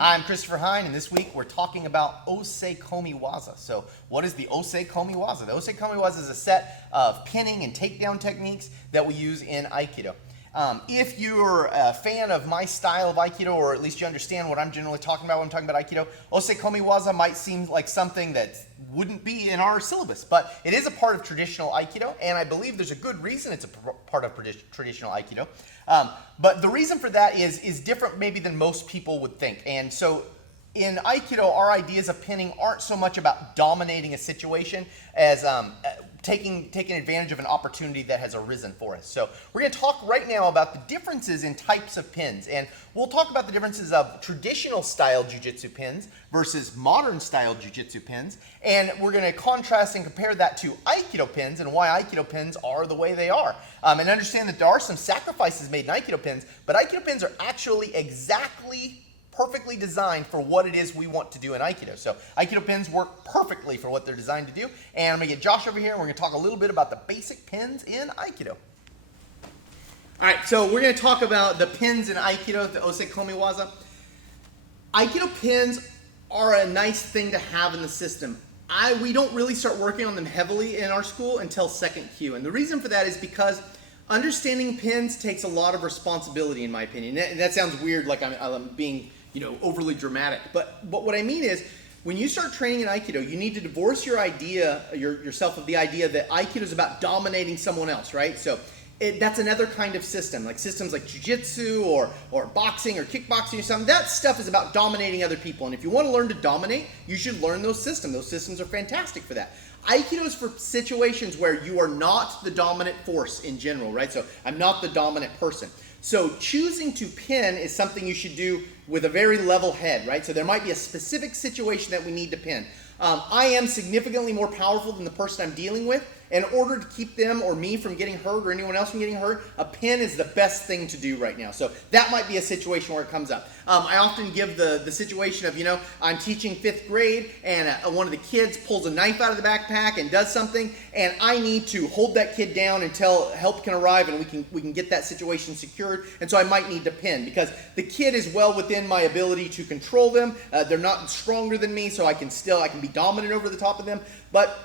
I'm Christopher Hine, and this week we're talking about Osei Komiwaza. So what is the Osei Komiwaza? The Osei Komiwaza is a set of pinning and takedown techniques that we use in Aikido. If you're a fan of my style of Aikido, or at least you understand what I'm generally talking about when I'm talking about Aikido, Osei Komiwaza might seem like something that wouldn't be in our syllabus, but it is a part of traditional Aikido, and I believe there's a good reason it's a part of traditional Aikido. But the reason for that is different maybe than most people would think. And so in Aikido, our ideas of pinning aren't so much about dominating a situation as taking advantage of an opportunity that has arisen for us. So we're going to talk right now about the differences in types of pins, and we'll talk about the differences of traditional style jiu-jitsu pins versus modern style jiu-jitsu pins, and we're going to contrast and compare that to Aikido pins and why Aikido pins are the way they are. And understand that there are some sacrifices made in Aikido pins, but Aikido pins are actually exactly perfectly designed for what it is we want to do in Aikido. So Aikido pins work perfectly for what they're designed to do. And I'm going to get Josh over here, and we're going to talk a little bit about the basic pins in Aikido. All right, so we're going to talk about the pins in Aikido, the Osei Komiwaza. Aikido pins are a nice thing to have in the system. We don't really start working on them heavily in our school until second Q. And the reason for that is because understanding pins takes a lot of responsibility, in my opinion. That sounds weird, like I'm being overly dramatic. But what I mean is, when you start training in Aikido, you need to divorce yourself of the idea that Aikido is about dominating someone else, right? So that's another kind of system, like systems like jiu-jitsu or boxing or kickboxing or something. That stuff is about dominating other people. And if you want to learn to dominate, you should learn those systems. Those systems are fantastic for that. Aikido is for situations where you are not the dominant force in general, right? So I'm not the dominant person. So choosing to pin is something you should do with a very level head, right? So there might be a specific situation that we need to pin. I am significantly more powerful than the person I'm dealing with. In order to keep them or me from getting hurt or anyone else from getting hurt, a pin is the best thing to do right now. So that might be a situation where it comes up. I often give the situation of, I'm teaching 5th grade and one of the kids pulls a knife out of the backpack and does something, and I need to hold that kid down until help can arrive and we can get that situation secured. And so I might need to pin because the kid is well within my ability to control them. They're not stronger than me, so I can be dominant over the top of them. But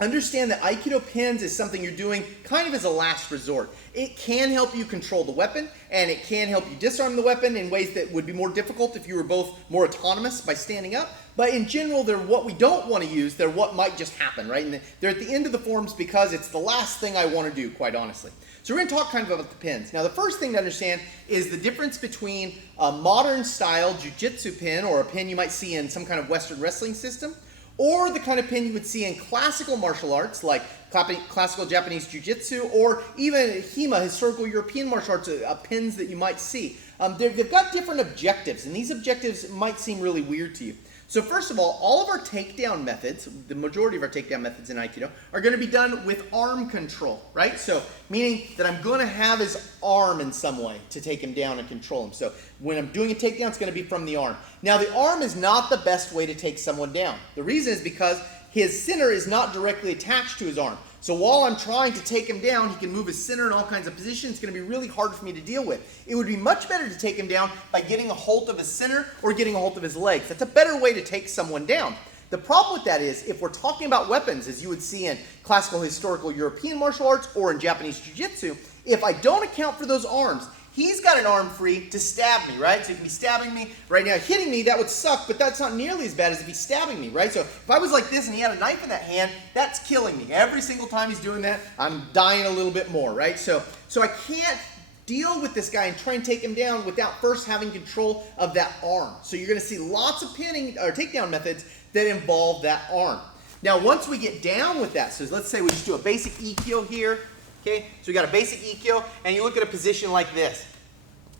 understand that Aikido pins is something you're doing kind of as a last resort. It can help you control the weapon, and it can help you disarm the weapon in ways that would be more difficult if you were both more autonomous by standing up. But in general, they're what we don't want to use. They're what might just happen, right? And they're at the end of the forms because it's the last thing I want to do, quite honestly. So we're going to talk kind of about the pins. Now, the first thing to understand is the difference between a modern style jiu-jitsu pin, or a pin you might see in some kind of Western wrestling system, or the kind of pin you would see in classical martial arts, like classical Japanese jiu-jitsu, or even HEMA, historical European martial arts, pins that you might see. They've got different objectives, and these objectives might seem really weird to you. So first of all of our takedown methods, the majority of our takedown methods in Aikido, are going to be done with arm control, right? So meaning that I'm going to have his arm in some way to take him down and control him. So when I'm doing a takedown, it's going to be from the arm. Now, the arm is not the best way to take someone down. The reason is because his center is not directly attached to his arm. So while I'm trying to take him down, he can move his center in all kinds of positions. It's going to be really hard for me to deal with. It would be much better to take him down by getting a hold of his center or getting a hold of his legs. That's a better way to take someone down. The problem with that is, if we're talking about weapons, as you would see in classical historical European martial arts or in Japanese jiu-jitsu, if I don't account for those arms, he's got an arm free to stab me, right? So he can be stabbing me. Right now, hitting me, that would suck, but that's not nearly as bad as if he's stabbing me, right? So if I was like this and he had a knife in that hand, that's killing me. Every single time he's doing that, I'm dying a little bit more, right? So I can't deal with this guy and try and take him down without first having control of that arm. So you're going to see lots of pinning or takedown methods that involve that arm. Now, once we get down with that, so let's say we just do a basic Ikkyo here. Okay, so we got a basic Ikkyo, and you look at a position like this.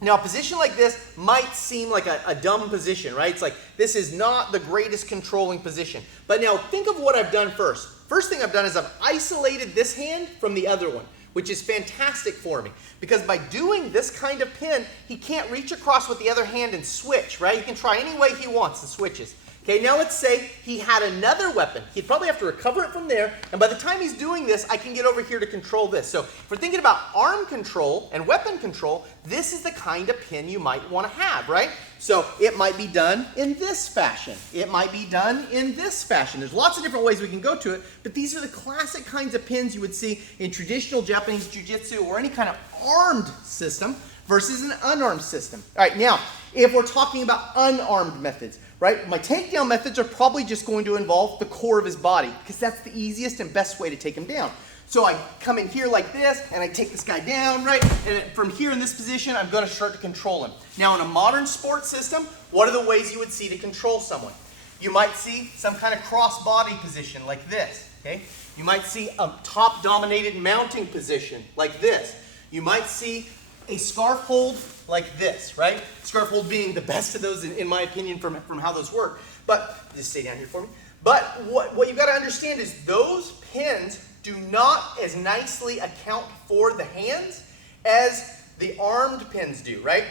Now, a position like this might seem like a dumb position, right? It's like, this is not the greatest controlling position. But now, think of what I've done first. First thing I've done is I've isolated this hand from the other one, which is fantastic for me. Because by doing this kind of pin, he can't reach across with the other hand and switch, right? He can try any way he wants and switches. Okay, now let's say he had another weapon. He'd probably have to recover it from there, and by the time he's doing this, I can get over here to control this. So if we're thinking about arm control and weapon control, this is the kind of pin you might want to have, right? So it might be done in this fashion. It might be done in this fashion. There's lots of different ways we can go to it, but these are the classic kinds of pins you would see in traditional Japanese jiu-jitsu or any kind of armed system versus an unarmed system. All right, now, if we're talking about unarmed methods, right, my takedown methods are probably just going to involve the core of his body because that's the easiest and best way to take him down. So I come in here like this, and I take this guy down, right? And from here in this position, I'm going to start to control him. Now, in a modern sports system, what are the ways you would see to control someone? You might see some kind of cross-body position like this, okay? You might see a top-dominated mounting position like this. You might see a scarf hold like this, right? Scarf hold being the best of those, in my opinion, from how those work. But, just stay down here for me. But what you've got to understand is those pins do not as nicely account for the hands as the armed pins do, right?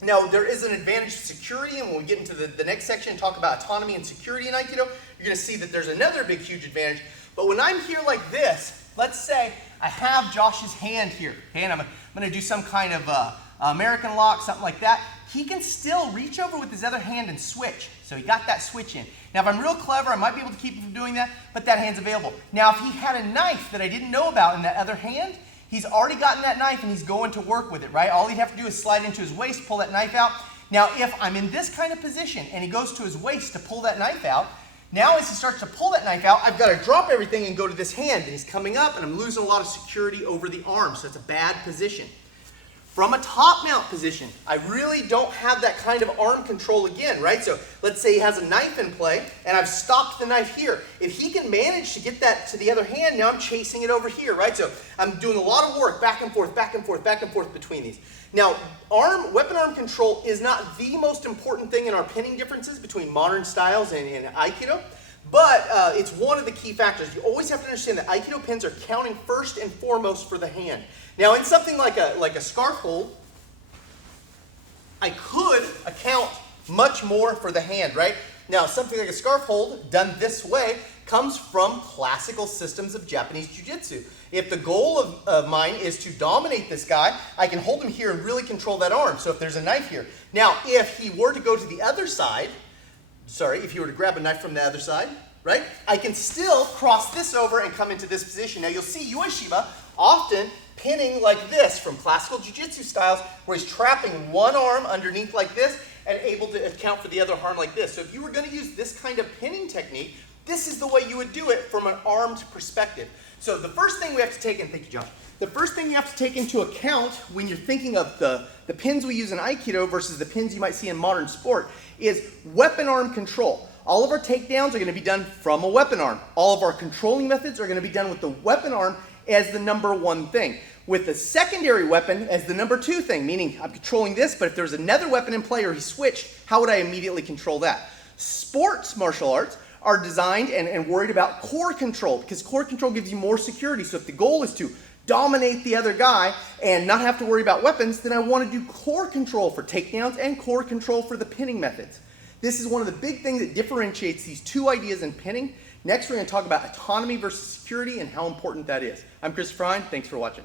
Now, there is an advantage to security, and when we get into the next section and talk about autonomy and security in Aikido, you're going to see that there's another big, huge advantage. But when I'm here like this, let's say I have Josh's hand here, okay, and I'm going to do some kind of American lock, something like that. He can still reach over with his other hand and switch. So he got that switch in. Now, if I'm real clever, I might be able to keep him from doing that, but that hand's available. Now, if he had a knife that I didn't know about in that other hand, he's already gotten that knife and he's going to work with it, right? All he'd have to do is slide into his waist, pull that knife out. Now, if I'm in this kind of position and he goes to his waist to pull that knife out, now as he starts to pull that knife out, I've got to drop everything and go to this hand, and he's coming up, and I'm losing a lot of security over the arm, so it's a bad position. From a top mount position, I really don't have that kind of arm control again, right? So let's say he has a knife in play, and I've stopped the knife here. If he can manage to get that to the other hand, now I'm chasing it over here, right? So I'm doing a lot of work back and forth, back and forth, back and forth between these. Now, weapon arm control is not the most important thing in our pinning differences between modern styles and Aikido, but it's one of the key factors. You always have to understand that Aikido pins are counting first and foremost for the hand. Now, in something like a scarf hold, I could account much more for the hand, right? Now, something like a scarf hold done this way comes from classical systems of Japanese jiu-jitsu. If the goal of mine is to dominate this guy, I can hold him here and really control that arm. So if there's a knife here. Now, if he were to go to the other side, if he were to grab a knife from the other side, right? I can still cross this over and come into this position. Now, you'll see Ueshiba often pinning like this from classical jiu-jitsu styles where he's trapping one arm underneath like this and able to account for the other arm like this. So if you were going to use this kind of pinning technique, this is the way you would do it from an armed perspective. So the first thing we have to take in, thank you, Josh. The first thing you have to take into account when you're thinking of the pins we use in Aikido versus the pins you might see in modern sport is weapon arm control. All of our takedowns are going to be done from a weapon arm. All of our controlling methods are going to be done with the weapon arm as the number one thing, with the secondary weapon as the number two thing, meaning I'm controlling this, but if there's another weapon in play or he switched, how would I immediately control that? Sports martial arts are designed and worried about core control because core control gives you more security. So if the goal is to dominate the other guy and not have to worry about weapons, then I want to do core control for takedowns and core control for the pinning methods. This is one of the big things that differentiates these two ideas in pinning. Next, we're going to talk about autonomy versus security and how important that is. I'm Chris Frine. Thanks for watching.